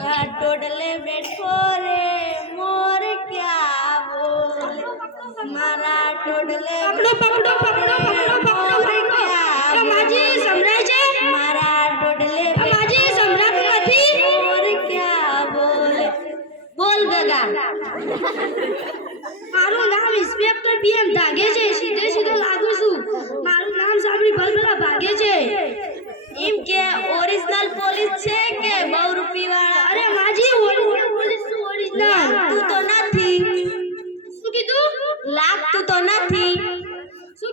મારા ટોડલે પકડો પકડો પકડો પકડો પકડો પકડો. માજી સંભળાય છે? મારા ડોડલે માજી સંભળાતું નથી? ઓર ક્યા બોલે? બોલ ગગા. મારું નામ ઇન્સ્પેક્ટર પીએમ ધાગે છે. સીધે સીધો લાગુ છું. મારું નામ સાંભળી ભલભલા ભાગે છે. એમ કે ઓરિજિનલ પોલીસ છે કે બહુ રૂપી વાળા અરે માજી ઓરિજિનલ પોલીસ તું ઓરિજિનલ લાગતું તો નથી. શું કીધું? લાગતું તો નથી.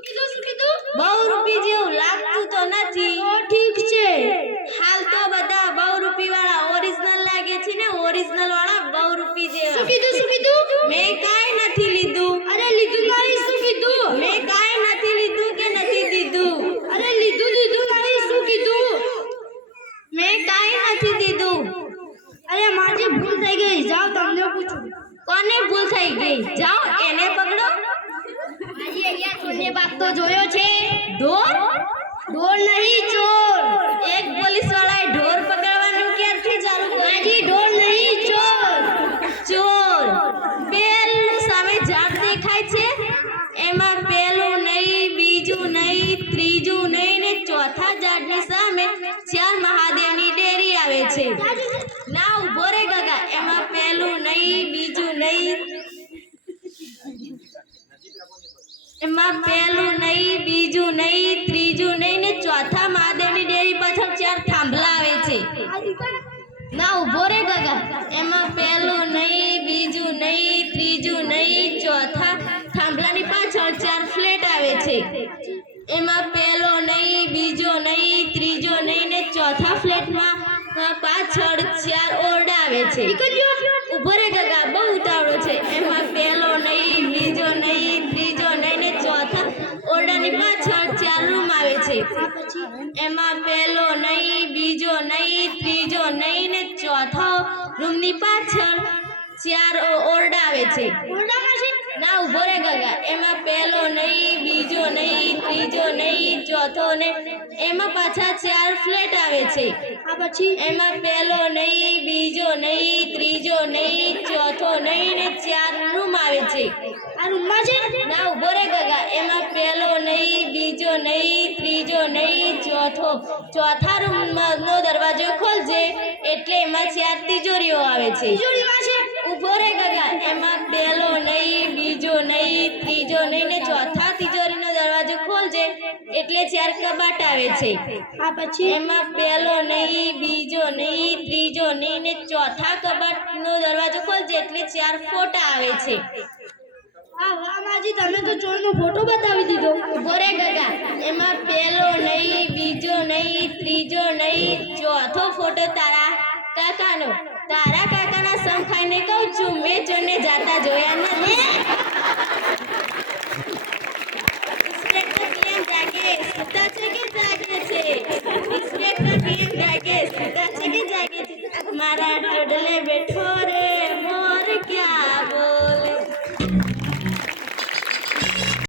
કીધું શું કીધું બહુ રૂપી જેવું લાગતું તો નથી. ઠીક છે. હાલ તો બધા બહુ રૂપી વાળા ઓરિજિનલ લાગે છે ને ઓરિજિનલ વાળા બહુ રૂપી શું જેવા કીધું શું કીધું? મેં કાંઈ નથી લીધું. અરે લીધું નહીં શું કીધું? મેં કાંઈ નથી લીધું કે નથી દીધું. અરે લીધું લીધું નહીં શું કીધું? મેં કાંઈ નથી દીધું. અરે મારી ભૂલ થઈ ગઈ જાઓ તમને પૂછું. કોને ભૂલ થઈ ગઈ? જાઓ એને પકડો. અહીંયા તો જોયો છે. ઢોર ઢોર નહીં એમાં પહેલું નહીં, બીજું નહીં, ત્રીજું નહીં ને ચોથા મહાદેવની ડેરી પાછળ ચાર થાંભલા આવે છે. ના, ઊભો રે ગગા. એમાં પહેલું નહીં, બીજું નહીં, ત્રીજું નહીં, ચોથા થાંભલાની પાછળ ચાર ફ્લેટ આવે છે. એમાં પહેલો નહીં, બીજો નહીં, ત્રીજો નહીં ને ચોથા ફ્લેટમાં પાછળ ચાર ઓરડા આવે છે. ત્રીજો નહીં ને ચોથો રૂમની પાછળ ચાર ઓરડા આવે છે? ના ઊભો રે ગગા. એમાં પહેલો નહીં બીજો નહીં ત્રીજો નહીં ચોથો ને એમાં પાછા ચાર ફ્લેટ આવે છે. આ પછી? એમાં પહેલો નહીં બીજો નહીં ત્રીજો નહીં ચોથો નહીં ને ચાર રૂમ આવે છે. આ રૂમમાં છે? ના ઊભો રે ગગા. એમાં પહેલો નહીં બીજો નહીં ત્રીજો નહીં ચોથો. ચોથા રૂમમાં નો દરવાજો એટલે એમાં ચાર તિજોરીઓ આવે છે. ઊભો રે ગગા એમાં પહેલો નહીં બીજો નહીં ત્રીજો નહીં ને ચોથા તિજોરીનો દરવાજો ખોલજે એટલે ચાર કબાટ આવે છે. આ પછી? એમાં પહેલો નહીં બીજો નહીં ત્રીજો નહીં ને ચોથા કબાટનો દરવાજો ખોલજે એટલે ચાર ફોટા આવે છે. તમે તો ચોરનો ફોટો બતાવી દીધો. ઊભો રે ગગા એમાં પેલો નહીં બીજો નહીં ત્રીજો નહીં ચોથો ફોટો તારા તારા કાકાના સમ ખાઈને કહું છું, મેં જોને જાતા જોયા નથી. છે. મારા ટોડલે બેઠો